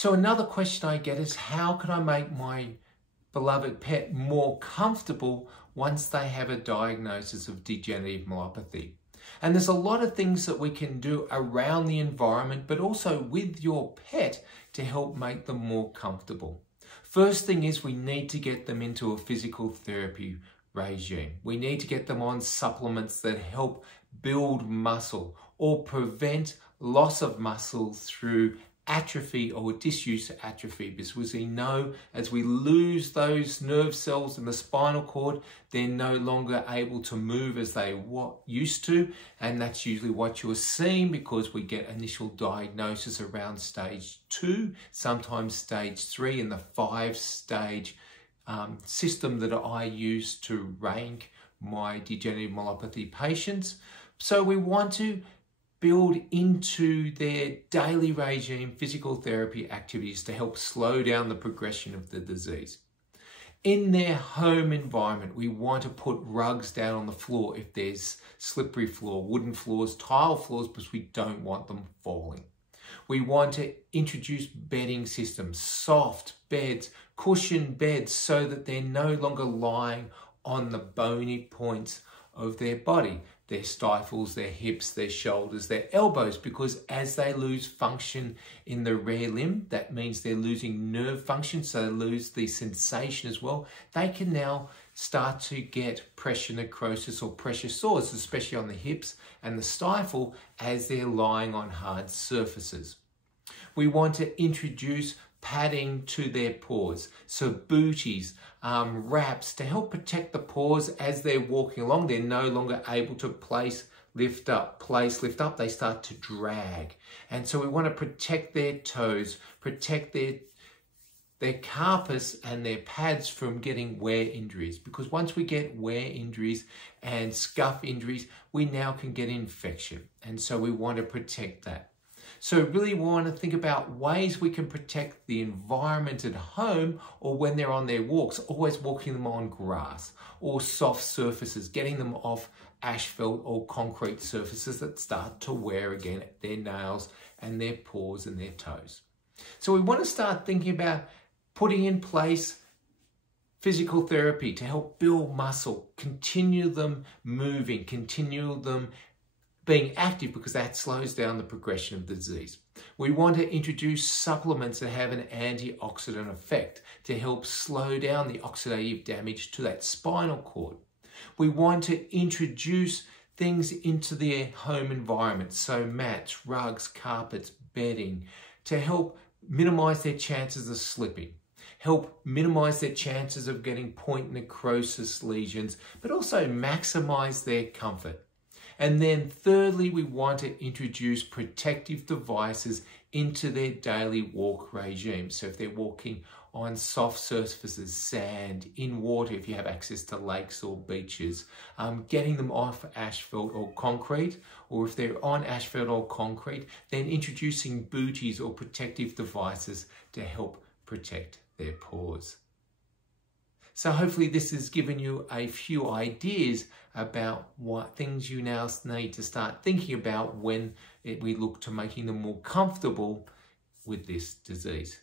So another question I get is, how can I make my beloved pet more comfortable once they have a diagnosis of degenerative myelopathy? And there's a lot of things that we can do around the environment, but also with your pet to help make them more comfortable. First thing is we need to get them into a physical therapy regime. We need to get them on supplements that help build muscle or prevent loss of muscle through atrophy or disuse atrophy, because we know as we lose those nerve cells in the spinal cord, they're no longer able to move as they used to, and that's usually what you're seeing because we get initial diagnosis around stage 2, sometimes stage 3 in the 5-stage system that I use to rank my degenerative myelopathy patients. So we want to build into their daily regime physical therapy activities to help slow down the progression of the disease. In their home environment, we want to put rugs down on the floor if there's slippery floor, wooden floors, tile floors, because we don't want them falling. We want to introduce bedding systems, soft beds, cushioned beds, so that they're no longer lying on the bony points of their body, their stifles, their hips, their shoulders, their elbows, because as they lose function in the rear limb, that means they're losing nerve function, so they lose the sensation as well. They can now start to get pressure necrosis or pressure sores, especially on the hips and the stifle as they're lying on hard surfaces. We want to introduce padding to their paws, so booties, wraps to help protect the paws as they're walking along. They're no longer able to lift up, they start to drag. And so we want to protect their toes, protect their carpus and their pads from getting wear injuries, because once we get wear injuries and scuff injuries, we now can get infection. And so we want to protect that. So really we want to think about ways we can protect the environment at home or when they're on their walks, always walking them on grass or soft surfaces, getting them off asphalt or concrete surfaces that start to wear again at their nails and their paws and their toes. So we want to start thinking about putting in place physical therapy to help build muscle, continue them moving, continue them being active, because that slows down the progression of the disease. We want to introduce supplements that have an antioxidant effect to help slow down the oxidative damage to that spinal cord. We want to introduce things into their home environment, so mats, rugs, carpets, bedding, to help minimize their chances of slipping, help minimize their chances of getting point necrosis lesions, but also maximize their comfort. And then thirdly, we want to introduce protective devices into their daily walk regime. So if they're walking on soft surfaces, sand, in water, if you have access to lakes or beaches, getting them off asphalt or concrete, or if they're on asphalt or concrete, then introducing booties or protective devices to help protect their paws. So hopefully this has given you a few ideas about what things you now need to start thinking about when we look to making them more comfortable with this disease.